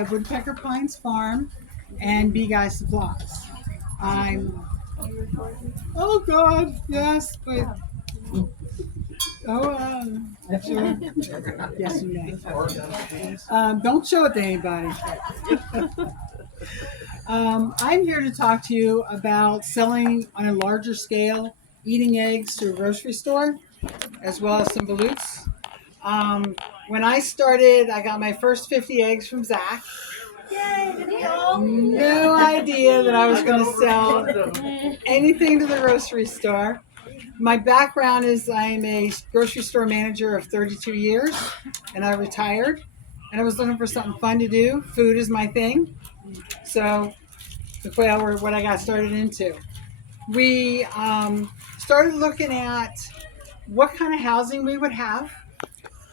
at Woodpecker Pines Farm and Bee Guy Supplies. I'm. Oh God, yes, but oh, sure. Yes, you may. Don't show it to anybody. I'm here to talk to you about selling on a larger scale, eating eggs to a grocery store, as well as some balloons. When I started, I got my first 50 eggs from Zach. Yay, did he all? No idea that I was going to sell anything to the grocery store. My background is I'm a grocery store manager of 32 years, and I retired. And I was looking for something fun to do. Food is my thing. So the quail were what I got started into. We started looking at what kind of housing we would have,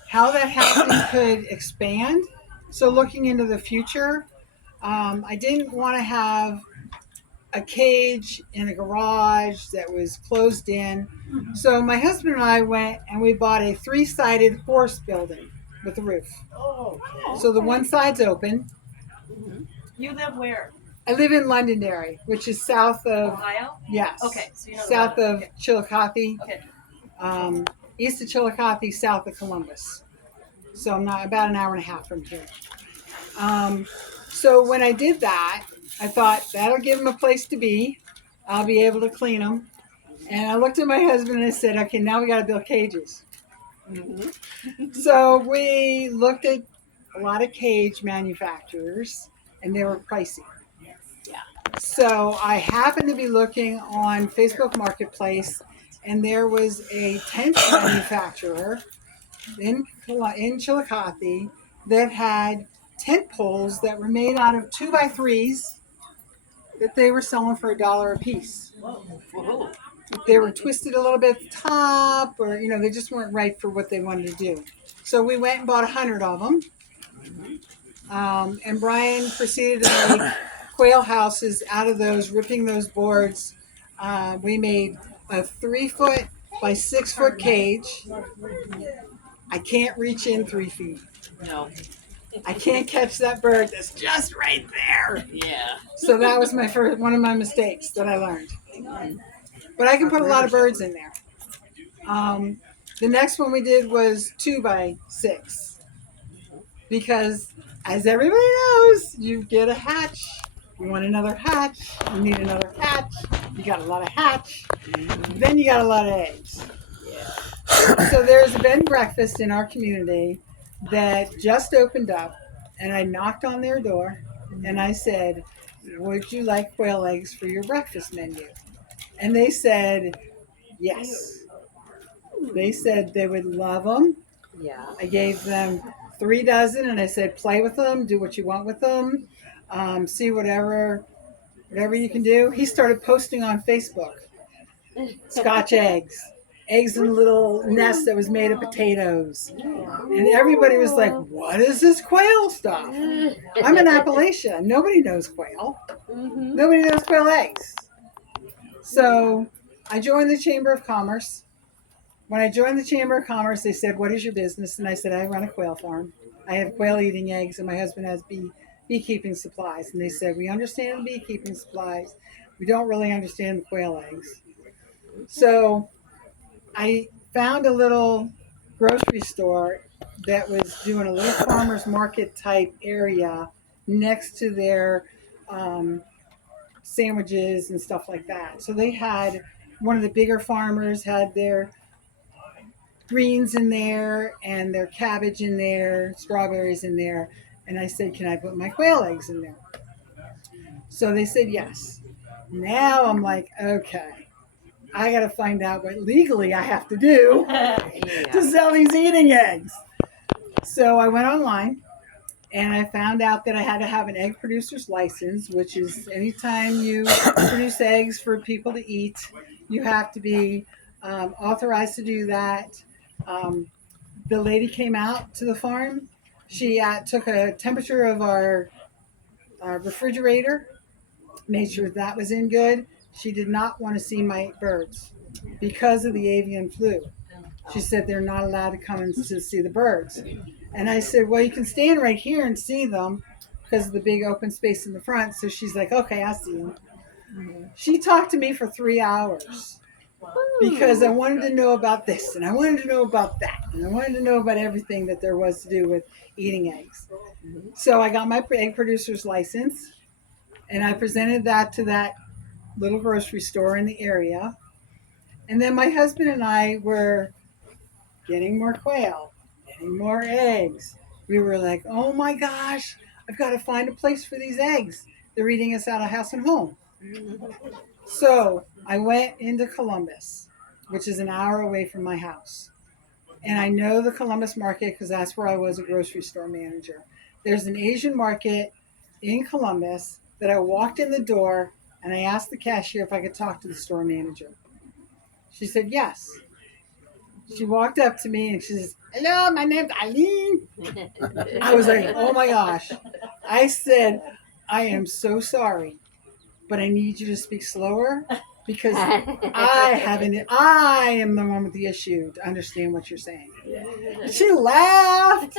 how that housing could expand. So looking into the future, I didn't want to have a cage in a garage that was closed in. So my husband and I went and we bought a 3-sided horse building with a roof. Oh, okay. So the one side's open. You live where? I live in Londonderry, which is south of Ohio? yes. Okay, so you know south of okay. Chillicothe, Okay. East of Chillicothe, south of Columbus. So I'm not about an hour and a half from here. So when I did that, I thought that'll give them a place to be. I'll be able to clean them. And I looked at my husband and I said, okay, now we got to build cages. So we looked at a lot of cage manufacturers and they were pricey. So I happened to be looking on Facebook Marketplace and there was a tent manufacturer in Chillicothe that had tent poles that were made out of 2x3s that they were selling for $1 a piece. Whoa. They were twisted a little bit at the top, or they just weren't right for what they wanted to do. So we went and bought 100 of them, and Brian proceeded to make quail houses out of those, ripping those boards. We made a 3-foot by 6-foot cage. I can't reach in 3 feet. No. I can't catch that bird that's just right there. Yeah. So that was one of my mistakes that I learned. But I can put a lot of birds in there. The next one we did was 2x6 because, as everybody knows, you get a hatch. You want another hatch. You need another hatch. You got a lot of hatch. Then you got a lot of eggs. So there's a bed and breakfast in our community that just opened up, and I knocked on their door and I said, would you like quail eggs for your breakfast menu? And they said yes. They said they would love them. Yeah. I gave them 3 dozen and I said, play with them, do what you want with them, see whatever you can do. He started posting on Facebook Scotch eggs in a little nest that was made of potatoes. And everybody was like, what is this quail stuff? I'm in Appalachia. Nobody knows quail. Nobody knows quail eggs. So I joined the Chamber of Commerce. When I joined the Chamber of Commerce, they said, what is your business? And I said, I run a quail farm. I have quail eating eggs, and my husband has beekeeping supplies. And they said, we understand beekeeping supplies. We don't really understand the quail eggs. So I found a little grocery store that was doing a little farmer's market type area next to their sandwiches and stuff like that. So they had one of the bigger farmers had their greens in there and their cabbage in there, strawberries in there. And I said, can I put my quail eggs in there? So they said yes. Now I'm like, okay, I got to find out what legally I have to do to sell these eating eggs. So I went online and I found out that I had to have an egg producer's license, which is anytime you produce eggs for people to eat, you have to be authorized to do that. The lady came out to the farm. She took a temperature of our refrigerator, made sure that was in good. She did not want to see my birds because of the avian flu. She said they're not allowed to come and to see the birds. And I said, well, you can stand right here and see them, because of the big open space in the front. So she's like, okay, I see him. She talked to me for 3 hours because I wanted to know about this and I wanted to know about that and I wanted to know about everything that there was to do with eating eggs. So I got my egg producer's license and I presented that to that little grocery store in the area. And then my husband and I were getting more quail, getting more eggs. We were like, oh my gosh, I've got to find a place for these eggs. They're eating us out of house and home. So I went into Columbus, which is an hour away from my house. And I know the Columbus market because that's where I was a grocery store manager. There's an Asian market in Columbus that I walked in the door and I asked the cashier if I could talk to the store manager. She said yes. She walked up to me and she says, hello, my name's Eileen. I was like, oh my gosh. I said, I am so sorry, but I need you to speak slower because I am the one with the issue to understand what you're saying. She laughed.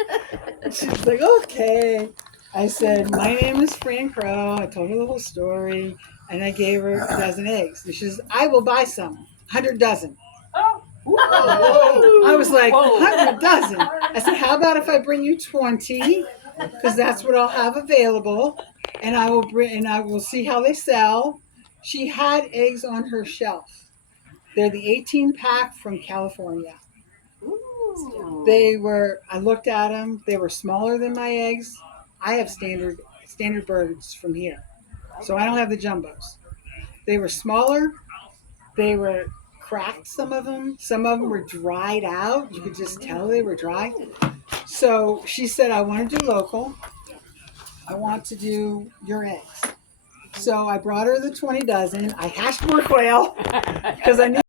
She's like, okay. I said, my name is Fran Crow. I told her the whole story and I gave her a dozen eggs. And she says, I will buy some, 100 dozen. I was like, 100 dozen. I said, how about if I bring you 20? Because that's what I'll have available. And I will see how they sell. She had eggs on her shelf. They're the 18 pack from California. I looked at them. They were smaller than my eggs. I have standard birds from here. So I don't have the jumbos. They were smaller. They were cracked, some of them. Some of them were dried out. You could just tell they were dry. So she said, I want to do local. I want to do your eggs. So I brought her the 20 dozen. I hatched more quail because I knew